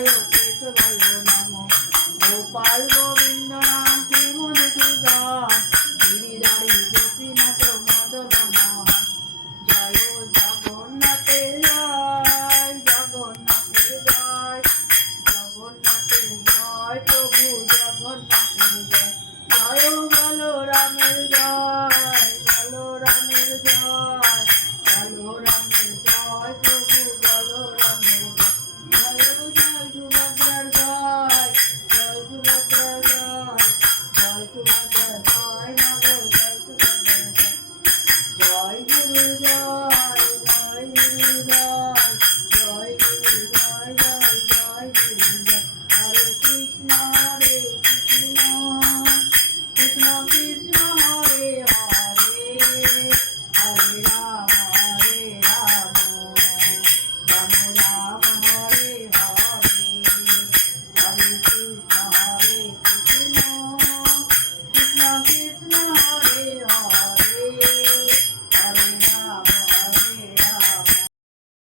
গোবিন্দায় কেশবায় নমঃ। গোপাল গোবিন্দ নাম শ্রীমধুসূদন গিরিধারী গোপীনাথ মদন। জয় জগন্নাথের জয়, জগন্নাথের জয়, জগন্নাথের জয়, প্রভু জগন্নাথের জয়। জয় বলরামের জয়, বলরামের জয়, বলরামের জয়, প্রভু বলরামের জয়। জয় জয় সুভদ্রার জয়, জয় সুভদ্রার জয়, জয় সুভদ্রার জয়, নগো জয় সুভদ্রার জয়। জয় গুরু জয়, জয় গুরু জয়।